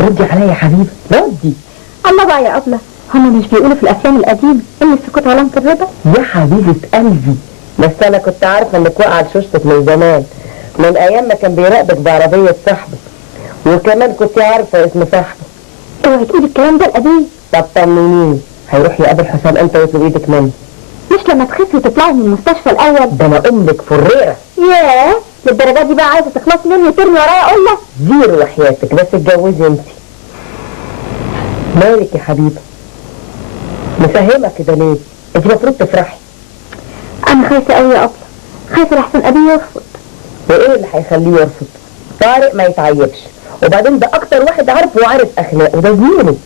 ردي عليا يا حبيبه، ردي. الله بقى يا أبلة، هما مش بيقولوا في الأفلام القديمة إن السكوت علامة الرضا؟ يا حبيبه قلبي، بس انا كنت عارفه انك واقعه لشوشتك من زمان، من ايام ما كان بيراقبك بعربيه صاحبك، وكمان كنت عارفه اسم صاحبه. اوعي تقولي الكلام ده القديم. طب طمنيني، هيروح يقابل حسام امتى ويطلب ايدك منه؟ مش لما تخفي وتطلعي من المستشفى الأول؟ ده انا امك فريره. ياه، للدرجة دي بقى عايزة تخلصي مني وترمي ورايا قلة؟ زيرو وحياتك، بس اتجوزي انت. مالك يا حبيبه؟ مساهمه كده ليه؟ انت المفروض تفرحي. أنا خايفة أوي يا أبلة، خايفة لحسن أبي يرفض. وايه اللي هيخليه يرفض؟ طارق ما يتعيبش، وبعدين ده اكتر واحد عارفه وعارف اخلاقه، ده زميله.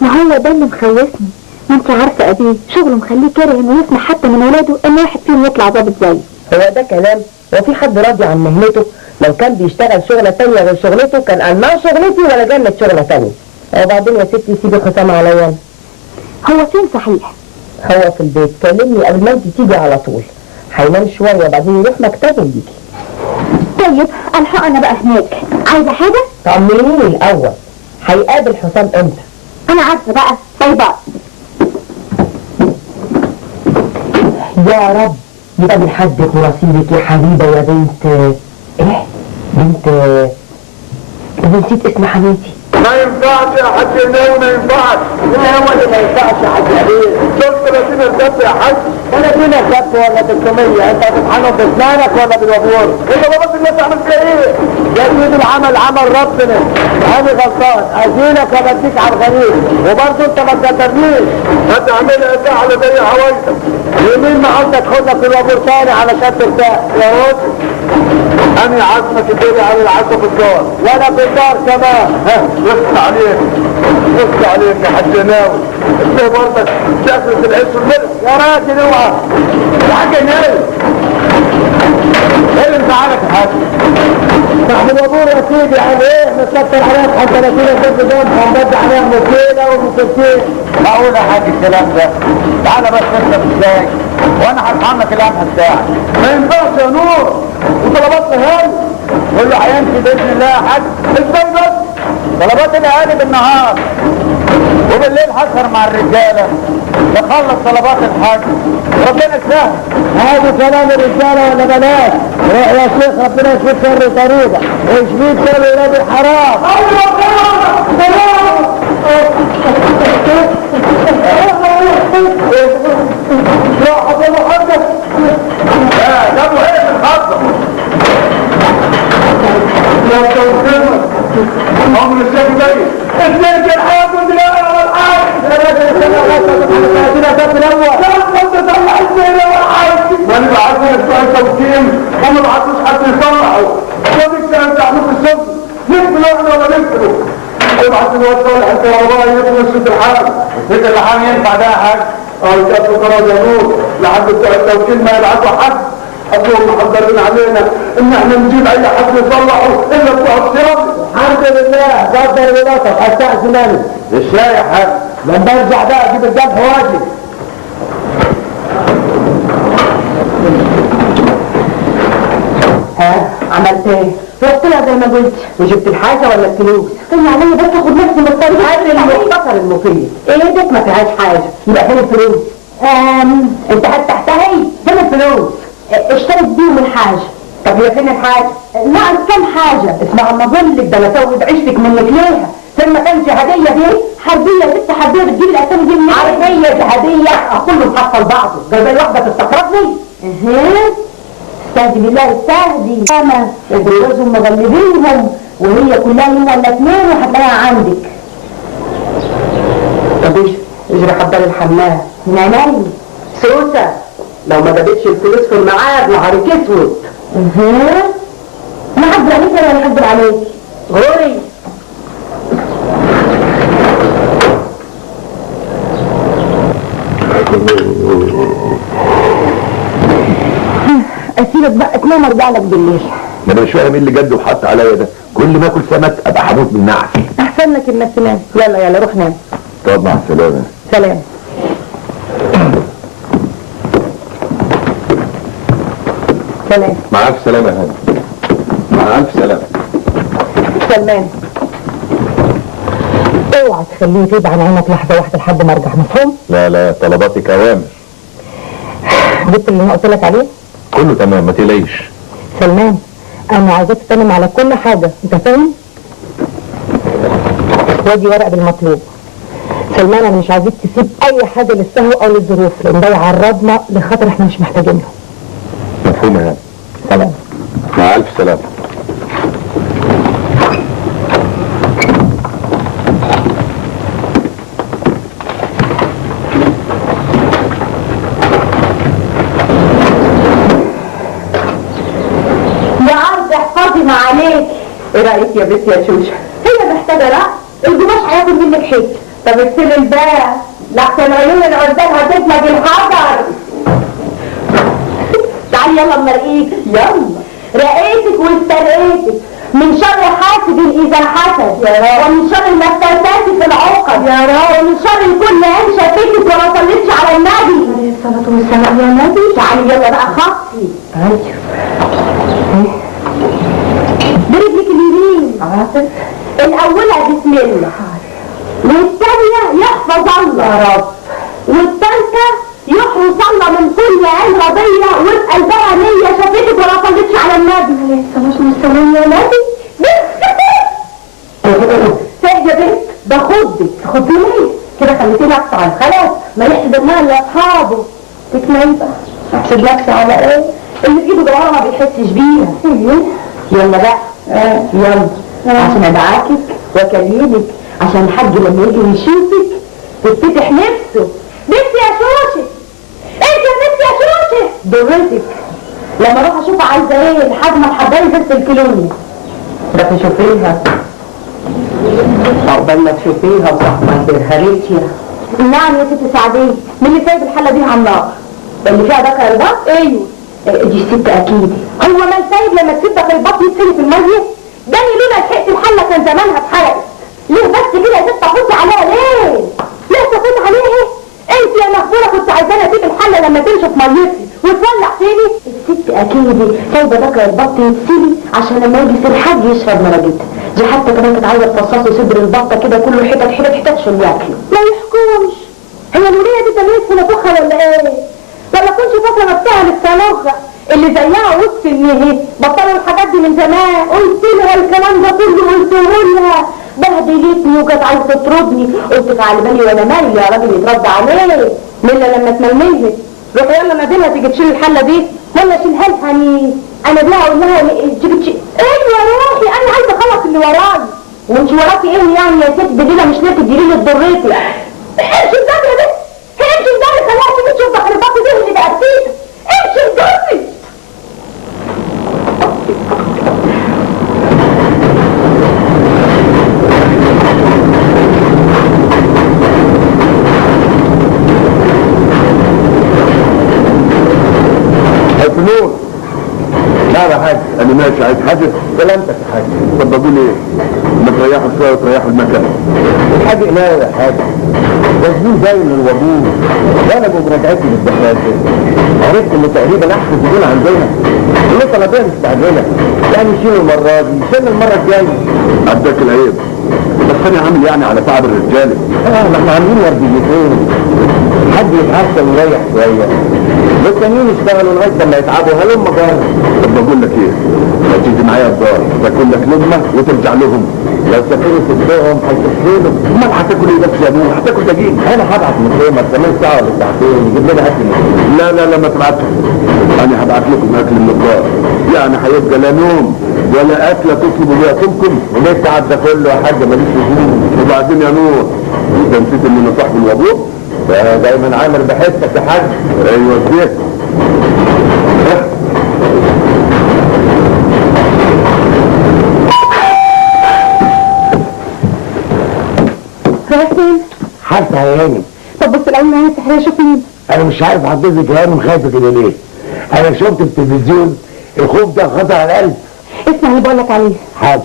ما هو ده اللي مخوفني، ما انت عارفة أبيه شغله مخليه كاره إنه يسمح حتى من ولاده إن واحد فيهم يطلع ضابط زيه. هو ده كلام؟ هو في حد راضي عن مهنته؟ لو كان بيشتغل شغلة تانية غير شغلته كان قال ما شغلتي ولا جنة شغلة تانية. وبعدين يا ستي سيبي حسام عليا. هو فين صحيح؟ هو في البيت، كلمني قبل ما انت تيجي على طول. هينام شوية وبعدين يروح مكتبه ويجي. طيب ألحق أنا بقى هناك، عايزة حاجة؟ طمنيني الأول، هيقابل حسام امتى؟ أنا عارفة بقى، باي باي. يا رب يبقى من حدك ونصيبك يا حبيبة يا بنت. ايه؟ بنت نسيت اسم حبيبتي. ما ينفعش يا حاج الناوي، ما ينفعش. ايه هو اللي ما ينفعش يا حاج عبيد؟ شوف 30 الدب يا حاج. 30 الدب ولا 300؟ انت هتتحنط باسنانك ولا بالوابور؟ انت بابا الناس عمل فيها ايه؟ يا سيدي العمل عمل ربنا، انا غلطان، ازينك وبديك على الغريب، وبرضه انت ما تقدرنيش. هتعملها سهله زي عوايدك. يمين ما عندك خدك في الوابور تاني علشان ترتاح يا راجل انا عازمك الدنيا على العزا في الدار، وانا في الدار كمان. يفتح عليك يفتح عليك يا حاج ناوي. انت برضك شكلة العز والملك. يا راجل اوعى يا حاج ناوي ايه اللي مزعلك يا حاج؟ صاحب الوابور يا سيدي يعني ايه؟ متكتر عليك حتى 30 كيلو جنب ومبدع عليها موكيله ومسكين. معقول يا حاج الكلام ده؟ تعالى بس اشرب الشاي وانا هرحمك القمح بتاعك. ما ينفعش يا نور، وطلباتنا هاني كله هيمشي باذن الله يا حاج. ازاي بس؟ طلبات الاهالي بالنهار وبالليل هسهر مع الرجاله نخلص طلبات الحاج. ربنا يسهل. هذا كلام الرجاله ولا بلاش؟ روح يا شيخ ربنا يشفيك شر طريقه، ويشفيك شر ولاد الحرام. لا حضر محمد. ده مهم الخطه. يا توفيق عمر الشيخ زي الشيخ الحمد لله على الحال. وانا بعتنا بتوع التوكيل وما بعتوش حد يصلحوا. ودي كان تعمل الشمس نقبله احنا ولا نقبله؟ ابعت الواد صالح الكهربائي يقبل الشيخ الحاج. الشيخ الحاج ينفع ده يا حاج؟ كابتن خلاص يا نور لحد بتوع التوكيل ما يبعتوا حد. اصلهم محضرين علينا ان احنا نجيب اي حد يصلحه الا بتوع الصيام. الحمد لله قدر بلطف استأذن انا. الشاي يا حاج. لما برجع بقى اجيب الذبح واجي. ها عملت ايه؟ رحت لها زي ما قلت. وجبت الحاجه ولا الفلوس؟ طلع عليا بس اخد نفسي من الطريق. هذا المختصر المفيد. ايه ده ما فيهاش حاجه. يبقى فين الفلوس؟ انت هتحتهي فين الفلوس؟ اشتريت بيهم الحاجه. طب هي فين الحاجه؟ ناقص كم حاجه؟ اسمع اما اقول لك ده انا سويت عشتك منك ليها. فين ما كانش هديه دي؟ حربيه يا ست حربيه بتجيب الاسامي دي منين؟ حربيه دي هديه كله محصل بعضه. جايبه واحده تستقرضني؟ استهدي بالله استهدي. انا اتجوزهم مغلبينهم وهي كلها يوم ولا اتنين وهتلاقيها عندك. طب اجري حضر الحمام من عيني. سوسه لو ما جابتش الفلوس في الميعاد نهارك اسود. انا هحضر عليك ولا هحضر عليك؟ غوري. اسيبك بقى تنام ارجع لك بالليل. انا مش فاهم ايه اللي جد وحط عليا ده، كل ما اكل سمك ابقى هموت من النعس. احسن لك انك تنام. يلا يلا روح نام. طب مع السلامه. سلام. سلام. مع الف سلامه يا هاني. مع الف سلامه. سلمان. اوعى تخليه يغيب عن عينك لحظه واحده لحد ما ارجع، مفهوم؟ لا لا، طلباتك اوامر. جبت اللي انا قلت لك عليه؟ كله تمام، ما تقلقيش. سلمان، انا عايزاك تتمم على كل حاجه، انت فاهم؟ وادي ورق بالمطلوب. سلمان، انا مش عايزك تسيب اي حاجه للسهو او للظروف، لان ده يعرضنا لخطر احنا مش محتاجينه. مفهوم يا هاني. سلام. مع الف سلامه. يا عرض احفظي ما عليك. ايه رايك يا بنت يا شوشه؟ هي محتاجه رأي، القماش هياخد منك حته. طب اغسلي الباب لحسن عيون اللي قدامها تسمج الحجر. تعالي يلا اما ارقيك. يلا. رقيتك واسترقيتك من شر حاسد اذا حسد يا رب. ومن شر النفاثات في العقد يا رب. ومن شر كل عين شافتك وما صليتش على النبي عليه الصلاه والسلام. يا نبي تعالي يلا بقى خطي ايوه. برجلك اليمين عاطف. الاولى بسم الله والثانيه يحفظ الله يا رب. والثالثه يحرس الله من كل عين رضيه وفي قلبها نيه شافتك وما صليتش على النبي عليه الصلاه والسلام. يا نبي سيد يا بنت باخدك خدي ليه كده؟ خليتيني اقطع خلاص. ما يحسب المال لاصحابه تكلم بقى. احسب نفسي على ايه؟ اللي في ايده جوهره ما بيحسش بيها. يلا بقى. يلا. عشان ادعاكك واكلمك عشان الحاج لما يجي يشوفك تفتح نفسه. بنتي يا شوشه، انت يا بنتي يا شوشه ضرتك لما اروح اشوفها عايزه ايه لحد ما تحضري بس الكيلوني. ده تشوفيها عقبال ما تشوفيها وصح ما ترهريش. نعم يا ست سعديه، مين اللي سايب الحله دي على النار؟ اللي فيها ذكر البط. ايوه دي الست اكيد. هو ما السايب لما تسيب داخل البط يتسلي في الميه؟ داني لولا لحقت الحله كان زمانها اتحرقت. ليه بس كده يا ست تفوت عليها ليه؟ ليه تفوت عليها ايه؟ انت يا مغفوره كنت عايزاني اسيب الحله لما تنشف ميتي وتولع تاني؟ الست اكيد سايبه ذكر البط يتسلي عشان لما يجي الحاج يشرب مراجتها. دي حتى كمان كانت عايزه تفصصي صدر البطه كده كله حتت حتت حتت عشان ياكلوا. ما يحكمش. هي الوليه دي تميز في نفوخها ولا ايه؟ ولا كنت فاكره نفسها للسنوخه اللي زيها وسط النهي بطلوا الحاجات دي من زمان. قلت لها الكلام ده كله قلته لها، بهدلتني وكانت عايزه تطردني. قلت على بالي وانا مالي يا راجل يترد عليه ملا لما تململها روحي يلا نادلها تيجي تشيل الحله دي. ولا شيلها لها مين؟ انا بيها اقول لها جبت ايوه روحي انا عايزه اخلص اللي ورايا. وانت وراكي ايه يعني يا ست بديله مش ليه تديري لي ضرتي؟ امشي الدم يا بنت، امشي الدم خليها تيجي تشوف داخل البط دي اللي بقى فيها. امشي الدم. نور. لا يا حاج انا ماشي. عايز حاجه؟ سلامتك يا حاج. طب بقول ايه؟ ما تريحوا شويه وتريحوا المكان. الحاج لا يا حاج، ده زبون جاي من الوابور وانا بمراجعتي للدكاتره عرفت ان تقريبا احسن زبون عندنا اللي طلبيه مستعجله، يعني شيل المره دي شيل المره الجايه. عداك العيب، بس انا عامل يعني على تعب الرجاله. ما احنا عاملين ورديتين، حد يتعشى ويريح شويه والتانيين يشتغلوا لغايه لما يتعبوا. هلم جرب. طب بقول لك ايه؟ ما تيجي معايا الدار تاكل لك لقمه وترجع لهم. لو سافروا سبتهم هيسافروا. امال هتاكل ايه بس يا ابوي؟ هتاكل دجاج. انا هبعت من خيمه كمان ساعه ولا ساعتين يجيب لنا اكل. لا ما تبعتش، انا هبعت لكم اكل من الدار، يعني هيبقى لا نوم ولا اكله تطلبوا بيها كلكم. وليه التعب ده كله يا حاج؟ ماليش لزوم. وبعدين يا نور انت نسيت ان انا صاحب الوابور؟ دايما عامل بحسك يا حاج. ايوه ازيك. فين؟ حتى يا هانم. طب بص الاول معايا سحريه شوف مين. انا مش عارف حضرتك يا هانم خايفه كده ليه؟ انا شفت في التلفزيون الخوف ده خطر على القلب. اسمع اللي بقول لك عليه. حاضر.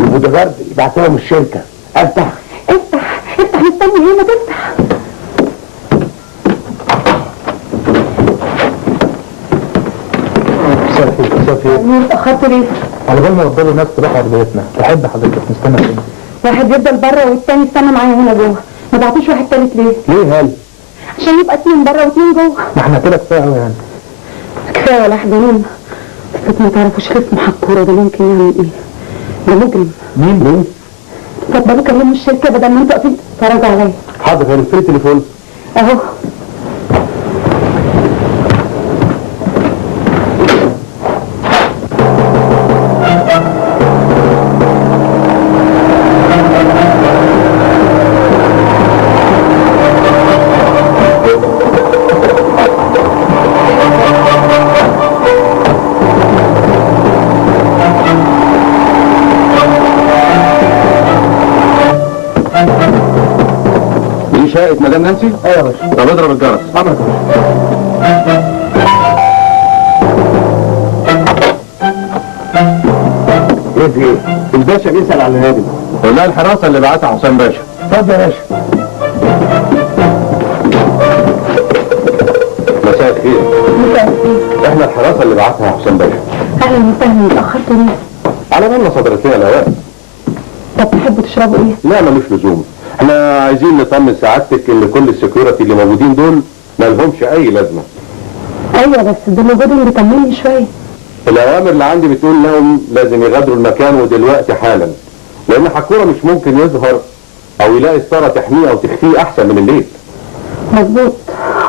المتجرد يبعت لهم الشركه. افتح مستني ايه؟ ما تفتح. خير. اتأخرت ليه؟ على بال ما يفضلوا الناس تروح عربيتنا، تحب حضرتك نستنى فين؟ واحد يفضل بره والتاني يستنى معايا هنا جوه، ما بعتوش واحد تالت ليه؟ ليه هل؟ عشان يبقى 2 بره و2 جوه. ما احنا كده كفايه قوي يعني. كفايه ولا حاجه مين؟ بس ما تعرفوش اسمه حكوره ده ممكن يعمل ايه؟ ده مجرم. مين؟ اتفضلوا كلموا الشركه بدل ما انتوا واقفين تتفرجوا عليا. حاضر، هل في التليفون؟ اهو. دي شقة مدام نانسي؟ ايوه يا باشا. طب اضرب الجرس. عمرك ايه في ايه؟ الباشا بيسأل على النادي. قول لها الحراسة اللي بعتها حسام باشا. اتفضل يا باشا. مساء الخير. احنا الحراسة اللي بعتها حسام باشا. اهلا وسهلا، اتاخرتوا ليه؟ على بالنا صدرت لنا الاوامر. طب تحبوا تشربوا ايه؟ لا ملوش لزوم. احنا عايزين نطمن سعادتك ان كل السكيورتي اللي موجودين دول ما لهمش اي لازمه. ايوه بس دول وجودهم بيطمني شويه. الاوامر اللي عندي بتقول لهم لازم يغادروا المكان ودلوقتي حالا، لان حكوره مش ممكن يظهر او يلاقي ستاره تحميه او تخفيه احسن من الليل. مظبوط،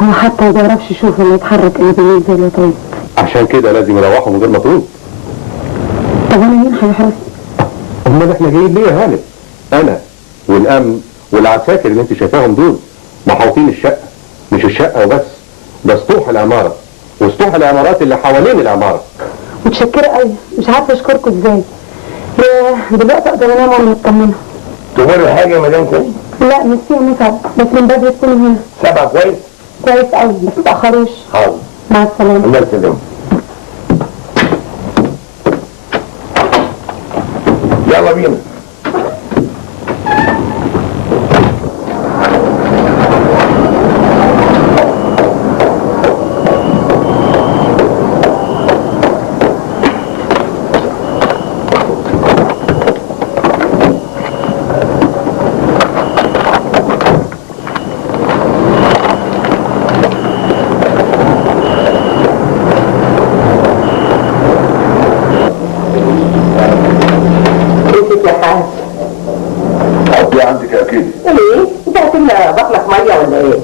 هو حتى ما بيعرفش يشوف ولا يتحرك الا بالليل زي الوطن. عشان كده لازم يروحوا من غير مطلوب. طب انا مين هيحرس؟ امال احنا جايين ليه يا هانم؟ انا والامن والعساكر اللي انت شايفاهم دول محاوطين الشقه، مش الشقه وبس، ده سطوح العماره وسطوح العمارات اللي حوالين العماره. متشكره قوي، مش عارفه اشكركم ازاي. ياه دلوقتي اقدر انام وانا مطمنه. تمر حاجه يا مدام كريم؟ لا ميرسي يا مسعد، بس من بدري تكونوا هنا. 7 كويس؟ كويس قوي بس متاخروش. حاضر. مع السلامه. الله يسلمك. يلا بينا. عندك اكيد. ايه؟ انت هتملى بطنك ميه ولا ايه؟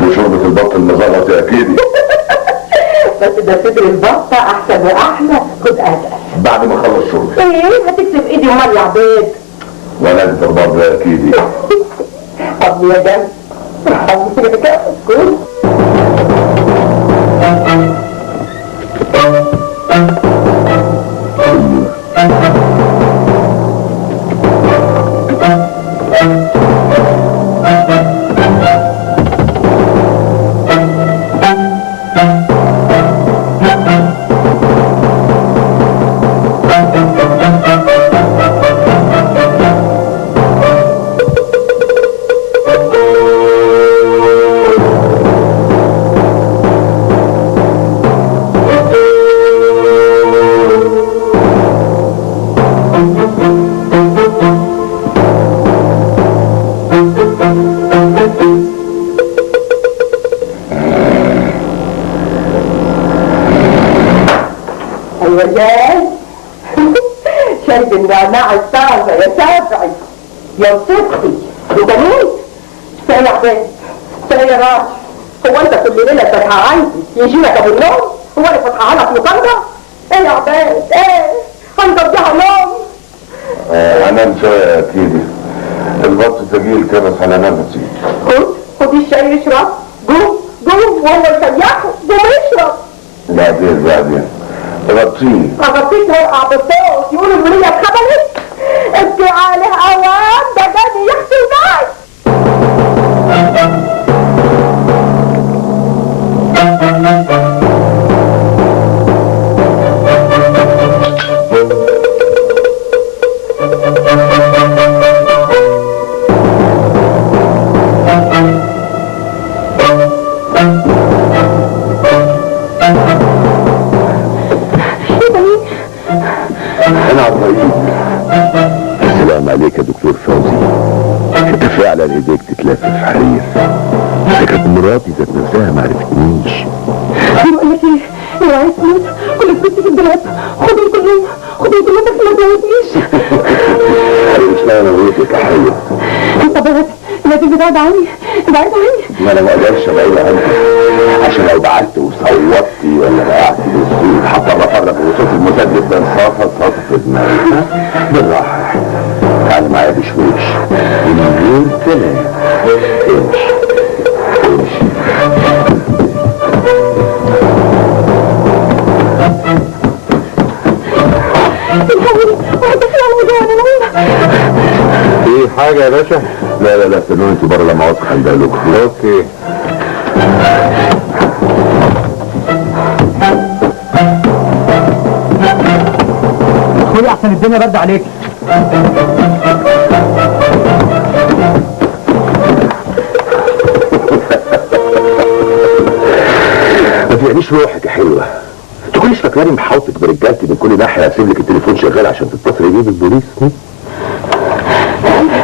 دي شوربه البط المزغط يا اكيد. بس ده صدر البطه احسن واحلى، خد اتقل. بعد ما اخلص شربي. ايه هتكسب ايدي ومال يا عبيد. وانا اقدر برضه يا اكيد. طب يا جد طب يا جد كل شرب النعناع الطازة يا شافعي يا صدقي وجميل. يا عبيد يا راجل، هو انت كل ليله فتحة عندي يجي لك ابو النوم؟ هو اللي فتحة لك مطلقة؟ ايه يا عبيد ايه؟ هنقضيها نوم. انام شويه يا اكيد. البط ثقيل كده هننام نسيت. خد الشاي اشرب. قوم وهو يسيحه، قوم اشرب. بعدين غطيه. غطيت هيقع بالصوت يقولوا الولية اتخبلت. ابكي عليه اوان ده جاني يغسل معي. التحرير. ده كانت مراتي ذات نفسها ما عرفتنيش. بقول لك ايه؟ لو عايز فلوس كل فلوسي في الدولاب، خدهم كلهم بس ما تموتنيش. مش انا بقولك يا حلوه. انت بس لازم تبعد عني، ابعد عني. ما انا ما اقدرش ابعد عنك، عشان لو بعدت وصوتي ولا بقعت بالصوت حتى بفرغ وصوت المسدس ده صاصه في دماغي. بالراحه يا حلوه، تعالى معايا بشويش ومن غير كلام. امشي في حاجة يا باشا؟ لا استنوني انتوا بره لما اوصل عند لكم. اوكي. خدي احسن الدنيا برد عليك. ما تلاقيش روحك يا حلوه، تكونيش فاكراني محاوطك برجالتي من كل ناحيه اسيب لك التليفون شغال عشان تتصل بيه بالبوليس.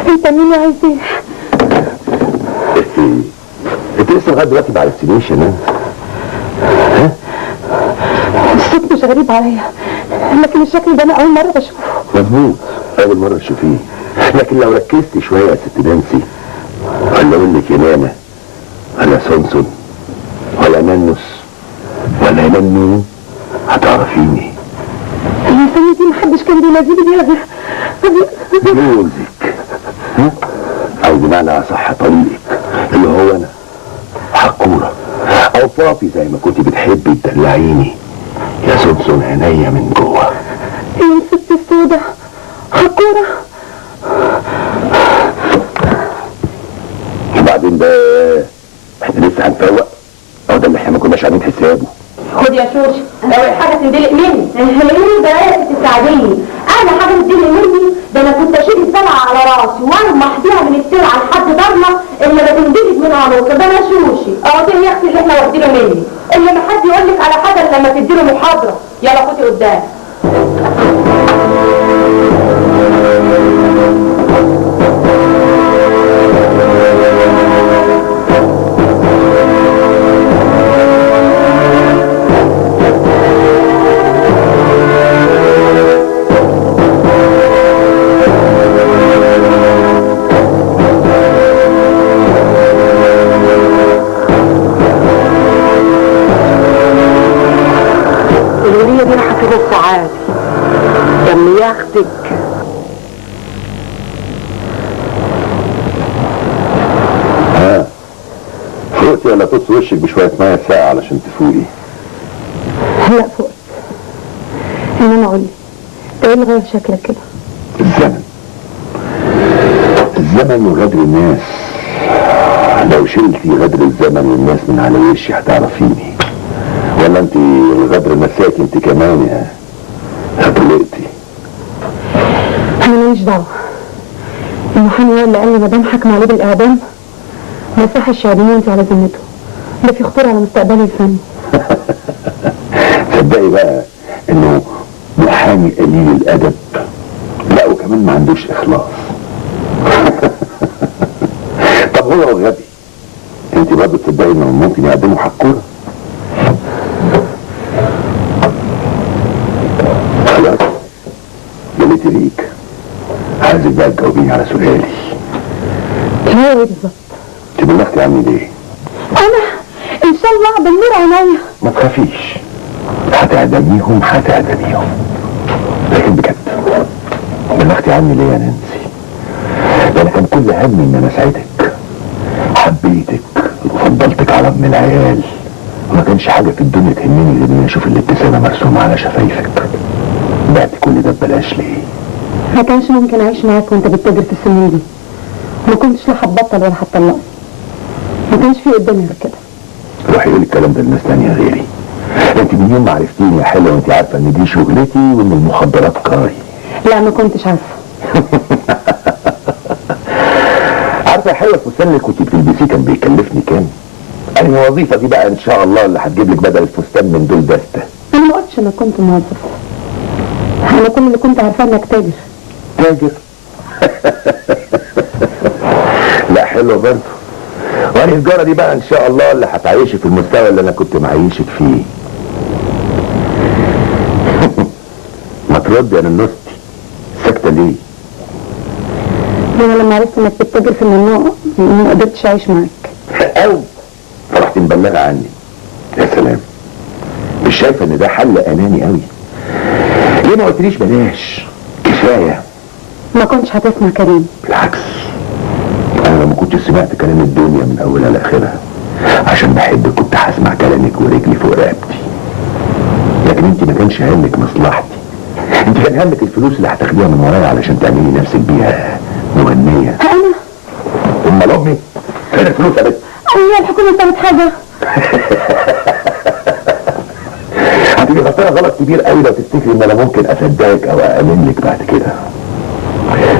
انت مين وعايز ايه؟ انت لسه لغايه دلوقتي ما عرفتنيش يا ناس؟ الصوت مش غريب عليا، لكن الشكل ده انا اول مره بشوفه. مظبوط، اول مره تشوفيه، لكن لو ركزتي شويه يا ست نانسي، ولا اقول لك يا نانا ولا سونسون ولا نانوس ولا نانو، هتعرفيني. الانسان دي محدش كان بيناديلي بيها غير جوزك، او بمعنى اصح طريقك اللي هو انا حكوره او فاطي زي ما كنت بتحبي تدلعيني يا سونسون عينيا من جوه. يا ست السودة حكوره. وبعدين ده احنا لسه هنفوق، او ده اللي احنا ما كناش عاملين حسابه. خد يا شوش، لو الحاجة تندلق مني هلاقيني بقى تساعديني. انا حاجة تندلق مني ده انا كنت اشيل السلعة على راسي وارمح بيها من السلعة لحد ضرمة اللي بتندلق منها نص. ده انا شوشي اهو يا اختي اللي احنا واخدينه مني، اللي ما حد يقول لك على حاجة الا لما تديله محاضرة. يلا خدي قدام. فوقتي ولا تقص وشك بشوية مية ساقعة علشان تفوقي؟ لا فوقت. انما قولي ايه اللي غير شكلك كده؟ الزمن وغدر الناس. لو شلتي غدر الزمن والناس من على وشي هتعرفيني، ولا انت غدر مساكي انت كمان يا طلقتي؟ انا ماليش دعوه. المحامي هو اللي قال لي ما دام حكم عليه بالاعدام ما يصحش يعدموه انت على ذمته، ده في خطوره على مستقبلي الفني. تصدقي بقى انه محامي قليل الادب، لا وكمان ما عندوش اخلاص. طب هو غبي، انت برضه تصدقي انه ممكن يقدموا حكوره؟ خلاص جليتي ليك، عايزك بقى تجاوبيني على سؤالي. هو ايه بالظبط؟ انت بلغتي عني ليه؟ انا ان شاء الله بالنور عينيا. ما تخافيش، هتعدميهم لكن بجد بلغتي عني ليه يا نانسي؟ ده انا كان كل همي ان انا اسعدك، حبيتك وفضلتك على ابن العيال، وما كانش حاجه في الدنيا تهمني غير اني اشوف الابتسامه مرسومه على شفايفك. بعت كل ده ببلاش ليه؟ ما كانش ممكن اعيش معاك وانت بتتاجر في السنين دي، ما كنتش لا هتبطل ولا هتطلقني، ما كانش في قدامي غير كده. روحي قولي الكلام ده لناس تانية غيري. انت من يوم ما عرفتيني يا حلوه وانت عارفه ان دي شغلتي وان المخدرات كاري. لا ما كنتش عارفه. عارفه يا حلوه الفستان اللي كنت بتلبسيه كان بيكلفني كام؟ انا الوظيفه دي بقى ان شاء الله اللي هتجيب لك بدل الفستان من دول دسته. انا ما قلتش انك كنت موظف، انا كل اللي كنت عارفاه انك تاجر. تاجر؟ لا حلوه برضه، وأنا الجارة دي بقى ان شاء الله اللي هتعيشك في المستوى اللي انا كنت معيشك فيه. ما ترد يا ننوستي، ساكتة ليه؟ انا لما عرفت انك بتتاجر في الممنوع ما قدرتش اعيش معاك. أو فرحت مبلغة عني. يا سلام، مش شايفة ان ده حل اناني قوي؟ ليه ما قلتليش بلاش؟ كفاية. ما كنتش هتسمع كريم. بالعكس، انا لو ما كنتش سمعت كلام الدنيا من اولها لاخرها عشان بحبك كنت هسمع كلامك ورجلي فوق رقبتي. لكن انت ما كانش همك مصلحتي، انت كان همك الفلوس اللي هتاخديها من ورايا علشان تعملي نفسك بيها مغنية. انا؟ امال امي فين الفلوس يا بنت؟ هي الحكومة سابت حاجة؟ هتبقي غلطانة غلط كبير قوي لو تفتكري ان انا ممكن اصدقك او اامن لك بعد كده.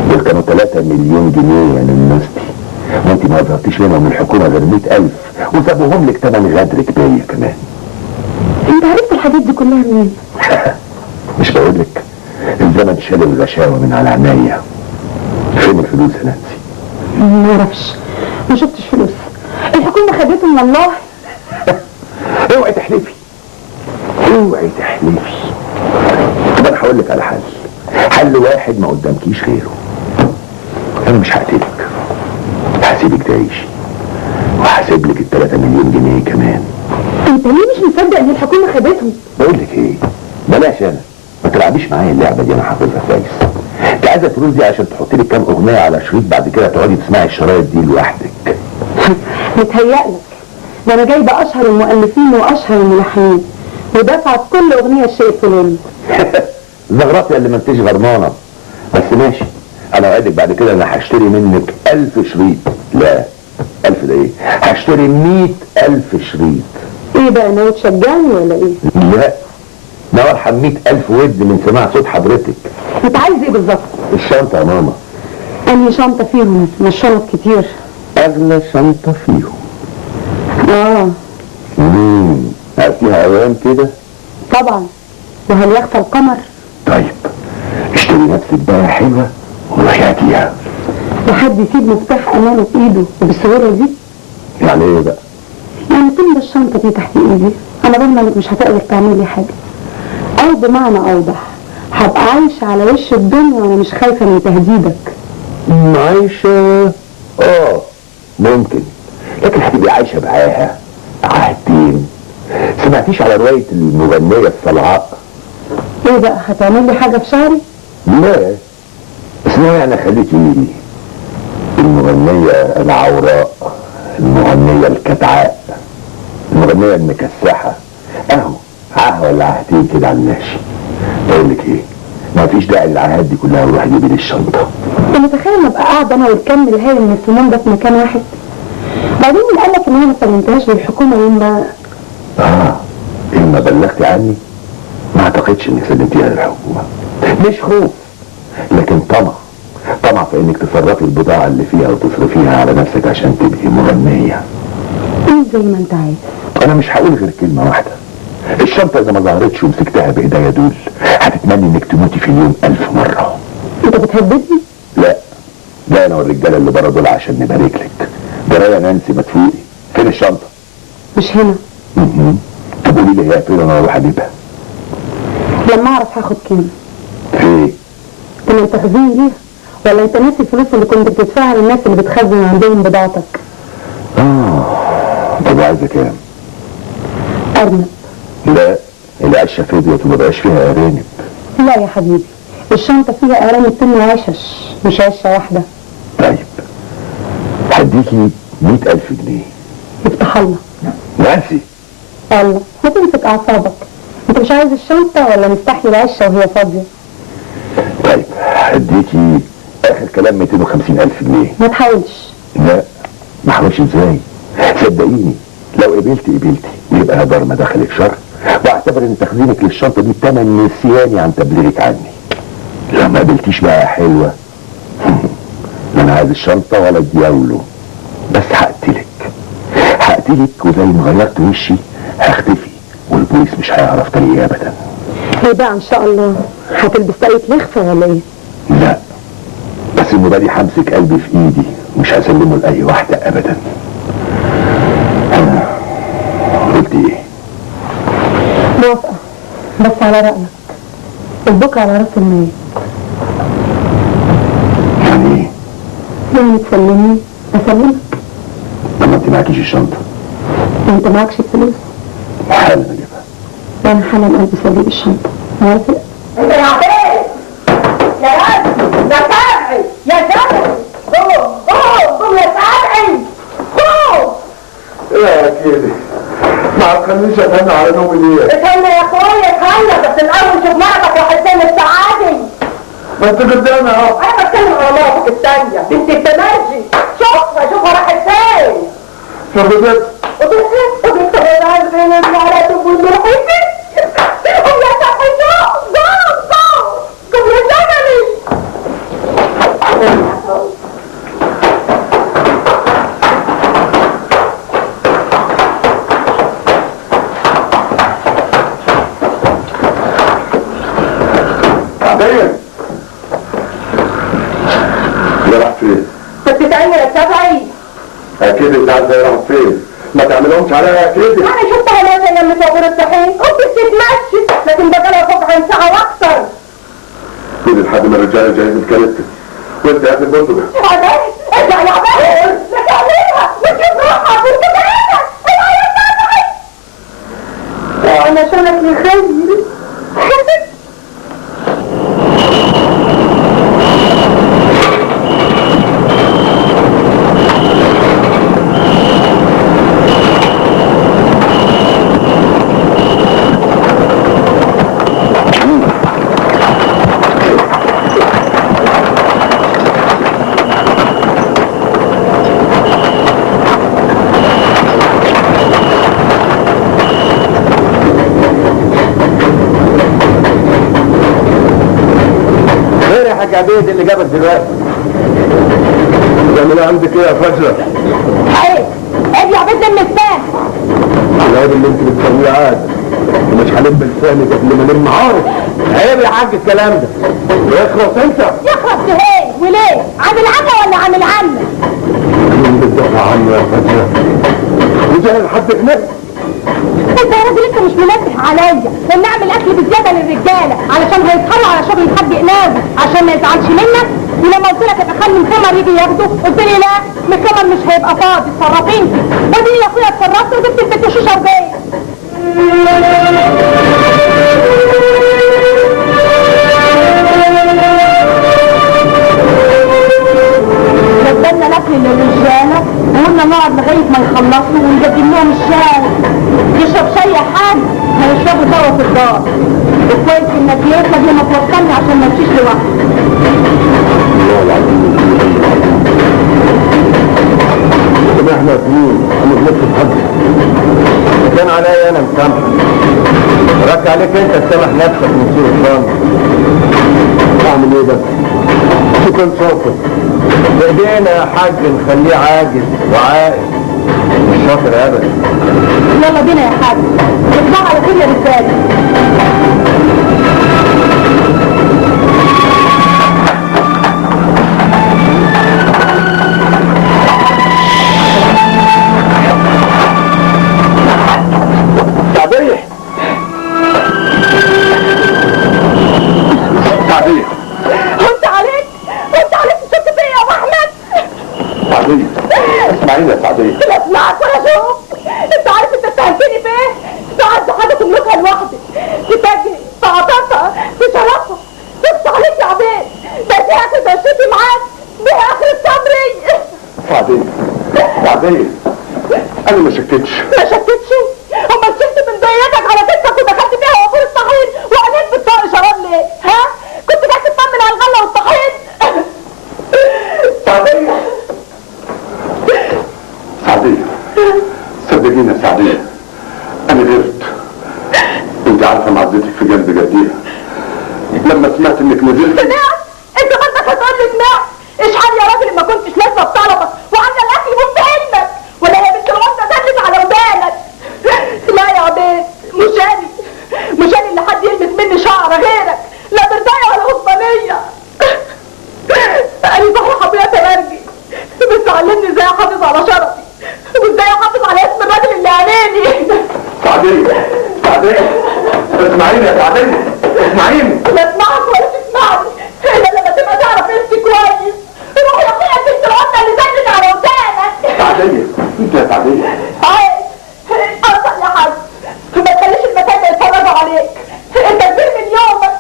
دول كانوا 3 مليون جنيه يا ننوستي، وانت ما وزرتيش منهم الحكومة غير 100,000 وسابوهم لك تمن غدرك بيا كمان. انت عرفت الحاجات دي كلها منين؟ مش بقول لك الزمن شال الغشاوة من على عينيا. فين الفلوس يا نانسي؟ ما اعرفش، ما شفتش فلوس. الحكومة خدتهم والله. اوعي تحلفي، اوعي تحلفي. طب انا هقول لك على حل واحد ما قدامكيش غيره. انا مش هقتلك، هسيبك تعيشي وهسيب لك ال3 مليون جنيه كمان. انت ليه مش مصدق ان الحكومة خدتهم؟ بقول لك ايه، بلاش انا، ما تلعبيش معايا اللعبه دي، انا حافظها كويس. انت عايزه الفلوس دي عشان تحطي لك كام اغنيه على شريط بعد كده تقعدي تسمعي الشرايط دي لوحدك. متهيألك، ده انا جايبه اشهر المؤلفين واشهر الملحنين ودفعت كل اغنيه الشيء الفلاني. زغرطي اللي ما انتش غرمانه. بس ماشي، انا اوعدك بعد كده انا هشتري منك 1000 شريط. لا 1000 ده ايه، هشتري 100,000 شريط. ايه بقى، ناوي تشجعني ولا ايه؟ لا، ناوي ارحم 100,000 ود من سماع صوت حضرتك. انت عايز ايه بالظبط؟ الشنطه يا ماما. انهي شنطه فيهم؟ مش شنط كتير. اغلى شنطه فيهم. فيها اوام كده؟ طبعا، وهل يخفى القمر؟ طيب اشتري نفسك بقى حلوه وروحي هاتيها. وحد يسيب مفتاح امانه في ايده وبالسهوله دي؟ يعني ايه بقى؟ يعني تملى الشنطه دي تحت ايدي، انا ضامنه انك مش هتقدر تعمل لي حاجه، او بمعنى اوضح هبقى عايشه على وش الدنيا وانا مش خايفه من تهديدك. عايشه؟ ممكن، لكن هتبقي عايشه معاها عهدين. سمعتيش على روايه المغنيه الصلعاء؟ ايه بقى، هتعمل لي حاجه في شعري؟ لا، بس يعني خليكي المغنيه العوراء، المغنيه الكدعاء، المغنيه المكسحه، اهو عهد ولا عهدين كده على الماشي. بقول لك ايه، ما فيش داعي للعهات دي كلها، وروح جيبي لي الشنطه. انت متخيل ان ابقى قاعده انا والكم الهائل من السموم ده في مكان واحد؟ بعدين اللي قال لك ان انا ما سلمتهاش للحكومه يوم ما اما بلغتي عني ما اعتقدش انك سلمتيها للحكومه. مش خوف، لكن طمع في انك تصرفي البضاعه اللي فيها وتصرفيها على نفسك عشان تبقي مغنيه. ايه زي ما انت عايز. انا مش هقول غير كلمه واحده، الشنطه اذا ما ظهرتش ومسكتها بايديا دول هتتمني انك تموتي في اليوم 1000 مره. انت بتهددني؟ لا، ده انا والرجاله اللي برا دول عشان نبارك لك. ده يا نانسي، ما تفوقي. فين الشنطه؟ مش هنا. طب قولي لي هي فين وانا اروح اجيبها. لما اعرف هاخد كام. في انت ما تخزين ليها، ولا انت ناسي الفلوس اللي كنت بتدفعها للناس اللي بتخزن عندهم بضاعتك؟ طب عايزه كام؟ ارنب. لا، العشه فضيت وما بقاش فيها ارانب. لا يا حبيبي، الشنطه فيها ارانب تم عشش، مش عشه واحده. طيب هديكي 100,000 جنيه. افتح الله. نانسي، الله، ما تمسك اعصابك. انت مش عايز الشنطه ولا نفتح لي العشه وهي فاضيه؟ طيب هديكي اخر كلام 250,000 جنيه. ما تحاولش. لا، ما حاولش ازاي؟ صدقيني لو قبلتي يبقى دار ما دخلك شر، واعتبر ان تخزينك للشنطه دي تمن نسياني عن تبليغك عني. لو ما قبلتيش بقى حلوه، لا انا عايز الشنطه ولا الدياولو، بس هقتلك وزي ما غيرت وشي هختفي والبوليس مش هيعرف طريقي ابدا. ايه بقى ان شاء الله، هتلبس طاقية لخفة ولا ايه؟ لا، بس المبادئ همسك قلبي في ايدي، مش هسلمه لاي واحده ابدا. بس على رأيك البكرة على راس المال. يعني ايه؟ يعني تسلمني اسلمك. طب ما انت معكيش الشنطه. وانت معكش الفلوس. حالا اجيبها. وانا حالا قلبي سليم الشنطة. موافق؟ انت يا عبيد يا راجل يا سامعي يا سامعي قوم يا سامعي قوم. ايه يا كيدي؟ ما تخلينيش اتهنى على نومي ليه؟ اتهنى يا اخويا اتهنى، بس الاول شوف مرتك راح تسلم السعادي. ما انت قدامي اهو. انا بتكلم على مرتك الثانيه بنت التمرجي. شوفها راحت فين. فبدت وبنت الراجل بين الزعلات والمرحيم. قوم يا سامعي قوم يا سامعي. عبيد يا راح فين؟ كنت تاني يا سامعي. اكيد انت عارفه يا راح فين. ما تعملهمش عليا يا كيدي. انا شفتها مثلا لما صور الصحيح كنت بتتمشي، لكن بقالها فوق عن ساعه واكثر. خد لحد ما الرجاله جايين بكارتك وانت يا ابن البندقه. يا عبيد ارجع يا عبيد، لا تعملها وتشوف روحك وانت بعيدك. ارجع يا سامعي. وانا شغلك مخيل. عبيد اللي جابك دلوقتي. تعمل عندك ايه يا فجرة؟ عيب يا عبيد المفتاح. العيب اللي انت بتسويه عاد ومش هلم لسانك قبل ما الم عارف. عيب يا حاج الكلام ده. يخلص انت. يخرب ايه وليه؟ عامل عمه ولا عامل عمه؟ مين بتدافع عنه يا فجرة؟ وجاي لحد هناك. انت يا راجل انت مش منبه عليا ان اعمل اكل بزياده للرجاله علشان هيسهروا على شغل الحاج اقناوي عشان ما يزعلش منك. ولما قلت لك ابقى خلي الكمر يجي ياخده قلت لي لا الكمر مش هيبقى فاضي اتصرفي انت. ودي يا اخويا اتصرفت وجبت البنت شوشه وجايه. بدلنا الاكل للرجاله وقلنا نقعد لغايه ما يخلصوا ونقدم لهم الشاي. يشرب شاي يا حاج هيشربوا سوا في الدار. وكويس انك جيت قبل ما توصلني عشان ما امشيش لوحدي. احنا اثنين انا غلطت في حد. كان عليا انا مسامح. رد عليك انت تسامح نفسك من سوء الظن. اعمل ايه بس؟ شو كان صوتك؟ بايدينا يا حاج نخليه عاجز وعاقل مش شاطر ابدا. يلا بينا يا حاج اطلعوا على كل رجاله. تعبير تعبير وانت عليك تشك فيا يا ابو احمد. تعبير اسمعيني يا تعبير. لا اسمعك ولا اشوف. انت عارف انت اتهمتني بايه؟ ساعات حاجه تملكها لوحدي تتاجي تعاطفها تشرفها. تبص عليك يا عبيد ده دي اخر دشتي معاك دي اخر صبري. تعبير تعبير انا ما شكتش. ما شكتش؟ امال شلت من ضيقتك على كتفك ودخلت فيها وفور الطحين وقلت بالطاق شراب ليه؟ ها؟ كنت جاي تطمن على الغله والطحين؟ سعدية سعدية صدقيني يا سعدية انا غيرت. انت عارفة معزتك في قلبي قديها. لما سمعت انك نزلت سمعت؟ انت برضك هتقول لي سمعت؟ اشحال يا راجل ما كنتش لازمه بطلبك وعامله الاكل من بعلمك ولا هي بنت الغنطه دلت على ودانك. لا يا عبيد مش انا اللي حد يلبس مني شعر غيرك لا برضايه ولا غصبانيه. انا صحيح ابويا تمرجي بس علمني ازاي احافظ على شرفي وازاي احافظ على اسم الراجل اللي عاناني. سعدية سعدية اسمعيني يا سعدية، اسمعيني. لا اسمعك ولا تسمعني الا لما تبقى تعرف انت كويس. روح يا اخويا انت العقده اللي زادت على ودانك. سعدية، انت يا سعدية. اصل يا حاج ما تخليش المكان يتفرجوا عليك. انت كبير من يومك،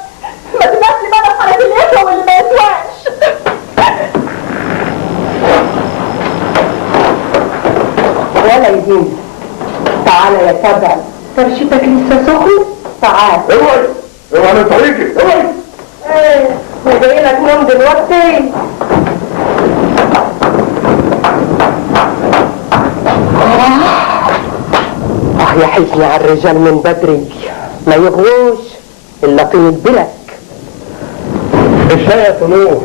ما تبقاش لي بقى حالات الاسره واللي ما يسواش. ولا يهين، تعالى يا تبع، فرشتك لسه سخنة، تعال. اوعي اوعي من طريقي، اوعي. جاي لك نوم دلوقتي. يا حزني على الرجال من بدري، ما يغوش الا طين البلك. الشاي يا طنور.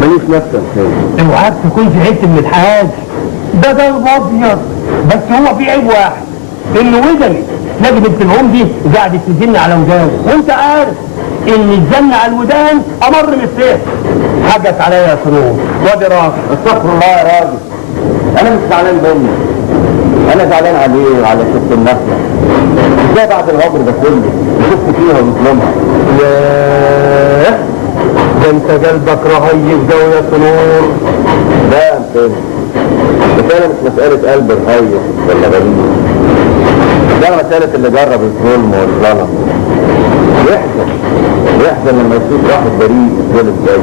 ماليش نفسك خير. اوعاك تكون زهقت من الحاج. ده قلب ابيض، بس هو في عيب واحد، انه وزني. نجم بنت الام دي قاعدة تزن على ودان، وانت عارف ان الزن على الودان امر من السيف. حقك عليا يا سرور، وادي راجل. استغفر الله يا راجل، انا مش زعلان منه، انا زعلان عليه وعلى ست النخله. ازاي بعد العمر ده كله شفت فيها وظلمها؟ ياه، ده انت قلبك رهيف جو يا سرور. لا يا مسلم، مسألة مش مسألة قلب رهيف ولا غريب، ده مسألة اللي جرب الظلم والظلم يحزن لما يشوف واحد بريء يتظلم زيه.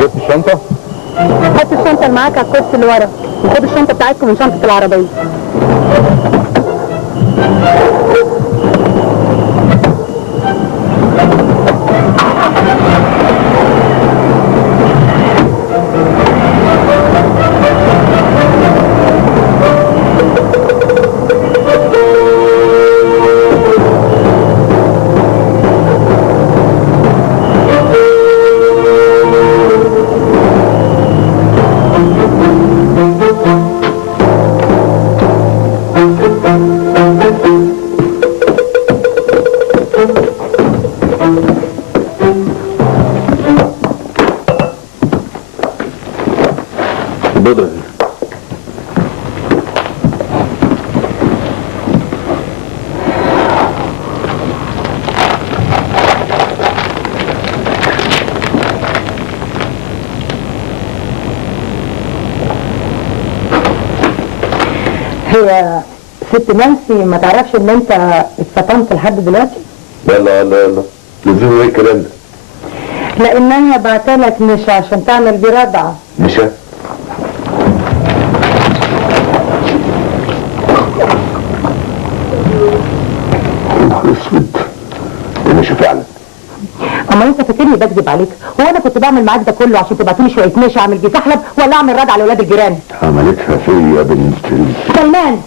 جبت الشنطة؟ حط الشنطه اللي معاك على الكرسي اللي ورا، وخد الشنطه بتاعتكم من شنطه العربيه. البودرة دي هي ست نانسي ما تعرفش ان انت اتفطمت لحد دلوقتي؟ يلا لازم ايه الكلام ده؟ لانها بعتلك مش عشان تعمل بيه رضعه. نشا نهار اسود، ده نشا فعلا. اما انت فاكرني بكذب عليك؟ هو انا كنت بعمل معاك ده كله عشان تبعتولي شويه نشا اعمل بيه سحلب ولا اعمل رضعه لاولاد الجيران؟ عملتها فيا بنت سلمان،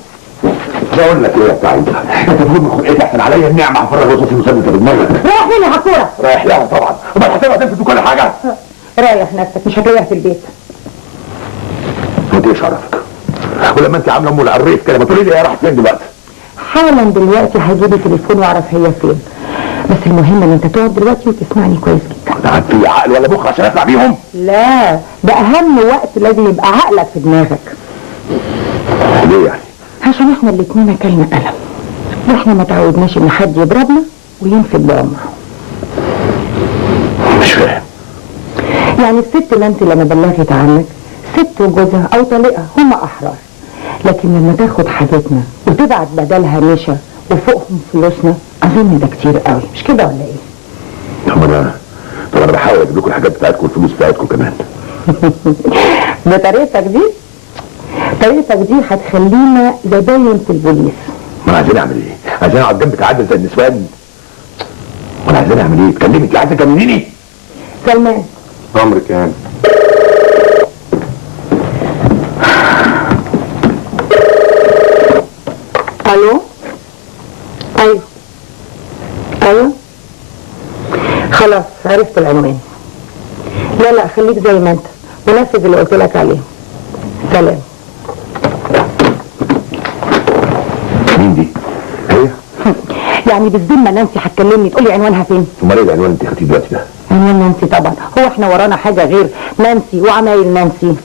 بقول لك ايه يا بتاع انت تقول من خلقتي احسن عليا النعمه هفرغ راسي مسدسه بدماغك. رايح فين يا حكوره؟ رايح لها طبعا، امال هسيبها تنفذ كل حاجه؟ رايح نفسك، مش هتريح في البيت. انت ايه شرفك؟ ولما انت عامله ام العريف كده ما تقولي لي هي راحت فين دلوقتي؟ حالا دلوقتي هجيب تليفون واعرف هي فين، بس المهم ان انت تقعد دلوقتي وتسمعني كويس جدا. ده في عقل ولا مخ عشان اسمع بيهم؟ لا، ده اهم وقت لازم يبقى عقلك في دماغك. ليه يعني؟ عشان احنا الاتنين اكلنا قلم، واحنا ما تعودناش ان حد يضربنا وينفد بامره. مش فاهم. يعني الست اللي انت لما بلغت عنك ست وجوزها او طليقها هم احرار، لكن لما تاخد حاجتنا وتبعت بدلها نشا وفوقهم فلوسنا اظن ده كتير قوي، مش كده ولا ايه؟ طب انا بحاول اجيب لكم الحاجات بتاعتكم والفلوس بتاعتكم كمان. بطريقتك دي هتخلينا زباين في البوليس. ما انا عايزين اعمل ايه؟ عايزين اقعد جنبك عادل زي النسوان؟ وانا عايزين اعمل ايه؟ تكلمك؟ انت عايزه تكلميني؟ سلمان، امرك يعني. الو. ايوه خلاص عرفت العنوان. لا خليك زي ما انت ونفذ اللي قلت لك عليه. سلام. يعني بالذمه نانسي هتكلمني تقولي عنوانها فين؟ امال ايه العنوان انت خدتيه دلوقتي ده؟ عنوان نانسي طبعا، هو احنا ورانا حاجه غير نانسي وعمايل نانسي؟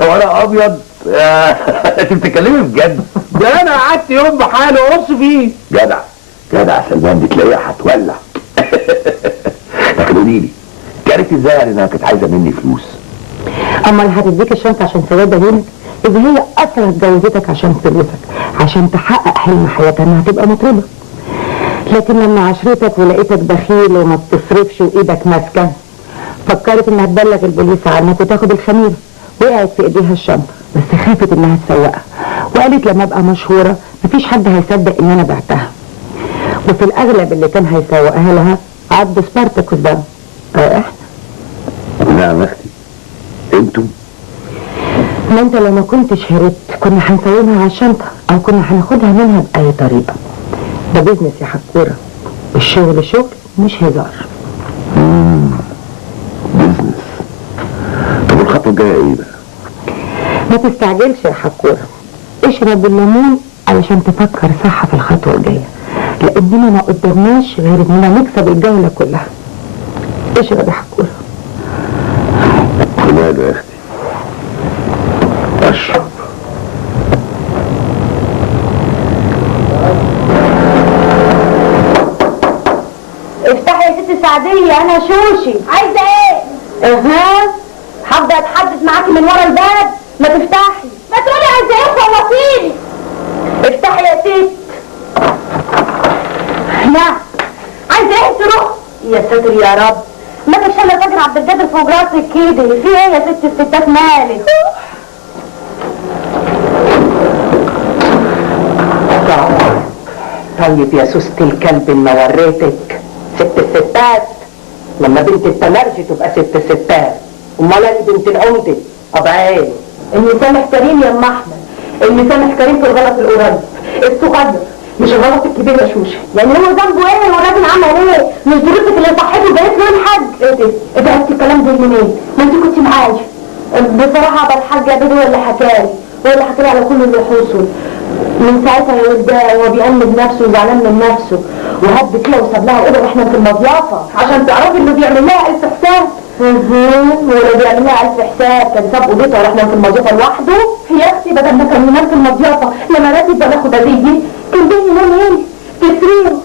وانا ابيض. انت بتتكلمي بجد؟ ده انا قعدت يوم بحاله وابص فيه. جدع جدع سلمان، دي تلاقيها هتولع. لكن قولي لي عرفت ازاي يعني انها كانت عايزه مني فلوس؟ امال هتديك الشنطه عشان سواد هينك؟ اذا هي اصلا اتجوزتك عشان فلوسك، عشان تحقق حلم حياتها انها تبقى مطربه. لكن لما عشرتك ولقيتك بخيل وما بتصرفش وايدك ماسكه، فكرت انها تبلغ البوليس عنك وتاخد الخميره. وقعت في ايديها الشنطه، بس خافت انها تسوقها، وقالت لما ابقى مشهوره مفيش حد هيصدق ان انا بعتها. وفي الاغلب اللي كان هيسوقها لها عبد سبارتاكوس ده. احنا. نعم يا اختي، انتم. ما انت لو ما كنتش هربت كنا هنسومها على الشنطه، او كنا هناخدها منها باي طريقه. ده بيزنس يا حكوره، الشغل شغل مش هزار. بيزنس. طب الخطوه الجايه ايه بقى؟ ما تستعجلش يا حكوره، اشرب الليمون علشان تفكر صح في الخطوه الجايه، لاننا ما قدرناش غير اننا نكسب الجوله كلها. اشرب يا حكوره. وماله يا اختي، اشرب. افتحي يا ست سعدية، انا شوشي. عايزة ايه؟ هبدأ اتحدث معاكي من ورا الباب. ما تفتحي. ما تقولي عايزة ايه خلصيني. افتحي يا ست. لا عايزة ايه تروح؟ يا ساتر يا رب، ما كانش انا فاكر عبد القادر فوق راسك كده. في ايه يا ست الستات مالك؟ طيب يا سوسة الكلب ما وريتك ست الستات. لما بنت التمرجي تبقى ست الستات، امال انا بنت العمده ابقى ايه؟ المسامح كريم يا ام احمد، المسامح كريم في الغلط القريب الصغير، مش الغلط الكبير يا شوشه. يعني هو ذنبه ايه والراجل عمل ايه؟ مش ظروفك اللي صحته جايت له الحاج. ايه ده؟ ايه ده الكلام ده منين؟ ما انت كنت معايا. بصراحه ابو الحاج ابدا هو اللي حكالي، هو اللي حكالي على كل اللي حصل. من ساعتها يا ولدان هو بيأنب نفسه وزعلان من نفسه، وهب كده وساب لها اوضه واحنا في المضيافه عشان تعرفي انه بيعمل لها 1000 حساب. ولو بيعمل لها 1000 حساب كان ساب اوضتها واحنا في المضيافه لوحده. يا اختي بدل ما كان ينام في المضيافه لما راتب بناخد هديه كان جاي ينام هنا في سريره.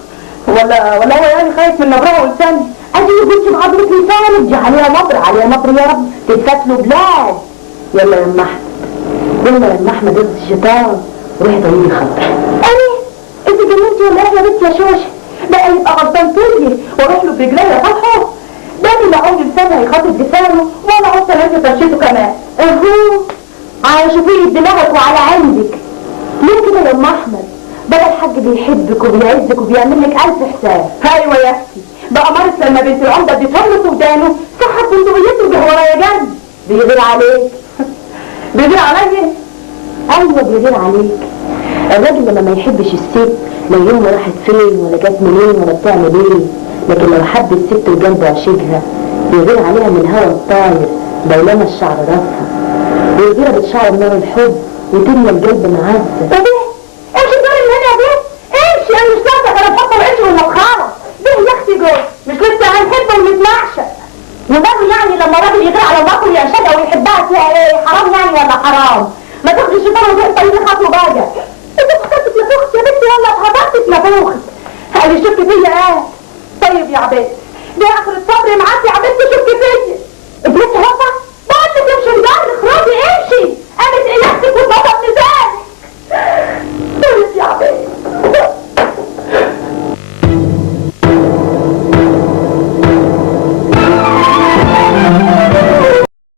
ولا هو يعني خايف من نبرها ولساني؟ ادي يا بنتي بعضلة لسانك دي عليها نبر، عليها نبر يا رب تتفتلوا بلاد. يلا يا ام احمد، يلا يا ام احمد ضد الشيطان روحي طيبي خاطر. انا؟ انت جننتي ولا ايه يا بنتي يا شوشه؟ بقى يبقى غلطان فيا واروح له برجليا صفحه؟ ده اللي لا عمري لسانه هيخاطب لسانه ولا عصا نفسي فرشته كمان. على شوفي دماغك وعلى عندك. ليه كده يا ام احمد؟ بقى الحاج بيحبك وبيعزك وبيعمل لك 1000 حساب. ايوه يا اختي، بقى مرت لما بنت العمده بتفلس ودانه صحت بندقيته وجه ورايا جنب. بيغير عليك. بيغير عليا؟ ايوه بيغير عليك. الراجل لما ما يحبش الست لا يوم راحت فين ولا جت منين ولا بتعمل ايه، لكن لو حب الست وجنبه عشقها بيغير عليها من الهوا الطاير بينما الشعر راسها، ويغيرها بتشعر نار الحب وتملى القلب معزه. ايه ده؟ امشي دور اللي هنا يا بيه، امشي. انا مش صادق، انا بحط العيش والمسخره. ده يا اختي جوز مش لسه هنحب ونتنعشق. وبرضه يعني لما راجل يغير على مراته ويعشقها ويحبها فيها ايه؟ حرام يعني ولا حرام؟ ما تاخدي الشيطان وتروحي طريقي خطوه بقى. انت فكرتك نفوخت يا بنتي ولا اتهبطتك نفوخت؟ قال لي شك فيا ايه؟ طيب يا عباد، دي اخر الصبر معاك يا عباد تشك فيا.